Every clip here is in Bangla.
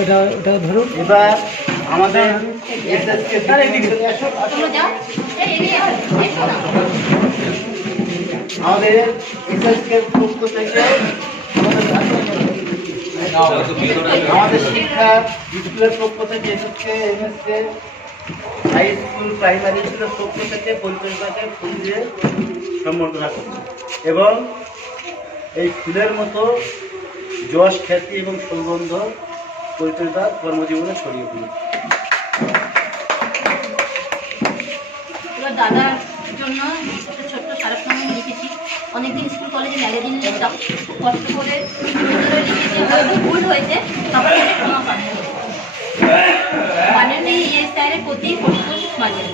ওটা ধরুন। এবার আমাদের আমাদের এসএসকের পক্ষ থেকে আমাদের শিক্ষা স্কুলের পক্ষ থেকে SSK MSK high school primary স্কুলের পক্ষ থেকে পরিচালনাকে ফুল দিয়ে সম্বর্ধনা করছে এবং এই ফুলের মতো যশ খ্যাতি এবং সুগন্ধ পরিচয়তা কর্মজীবনে ছড়িয়ে দিল। দাদার জন্য একটা ছোট্ট স্মারকলিপি লিখেছি। অনেকদিন স্কুল কলেজে ম্যাগাজিন লিখতাম, খুব কষ্ট করে লিখেছি, হয়তো ভুল হয়েছে, সবার কাছে ক্ষমা পাচ্ছি। মাননীয় স্যারের প্রতি প্রস্তুত মানে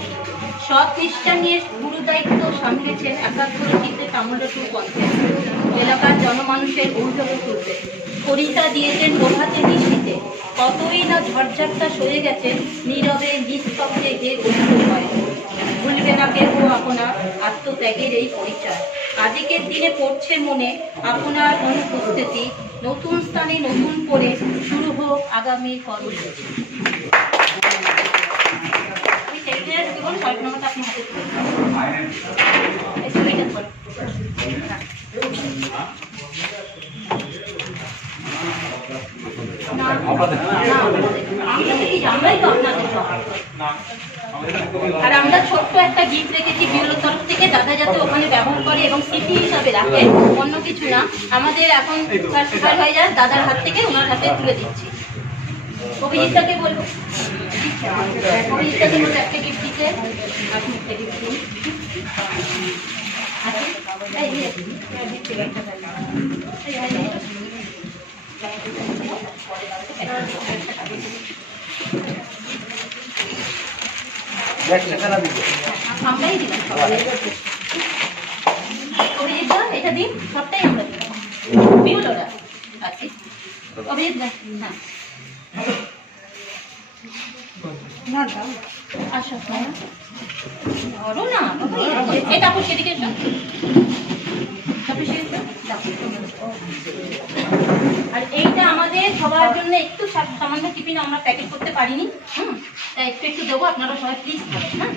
সব খ্রিস্টানের গুরু দায়িত্ব সামলেছেন একাত্তর চিত্রে তামিলনাড়ু পঞ্চায়েত এলাকার জনমানুষের অভিযোগ তুলতে পরীক্ষা দিয়েছেন প্রভাতে নিশ্চিতে, কতই না ঝড়ঝাপটা সরে গেছেন নীরবে নিষ্পক্ষে এর অভিযোগ হয়। ভুলবে না কেউ আপনার আত্মত্যাগের এই পরিচয়। আজকের দিনে পড়ছে মনে আপনার অনুপস্থিতি, নতুন স্থানে নতুন করে শুরু হোক আগামীর কর্মসূচি। আর আমরা ছোট্ট একটা গিফট রেখেছি বিউরোর তরফ থেকে, দাদা যাতে ওখানে ব্যবহার করে এবং স্মৃতি হিসাবে রাখে, অন্য কিছু না। আমাদের এখন ট্রান্সফার হয়ে যায়, দাদার হাত থেকে ওনার হাতে তুলে দিচ্ছি। অভিজিৎটাকে বলবো, অভিজিৎটাকে বলবো একটা গিফট দিতে। আপনি একটা গিফট দিন। আমরাই দিলাম, অভিজিৎ এটা দিন, সবটাই আমরা দিলাম। বিউলোরা আছি, অভিজিৎ হ্যাঁ আসো ধরো না, এটা আপু সেদিকে আর এইটা আমাদের সবার জন্য একটু সামান্য টিফিন আমরা প্যাকেট করতে পারিনি, তাই একটু একটু দেবো, আপনারা সবাই প্লিজ খাবেন। হ্যাঁ।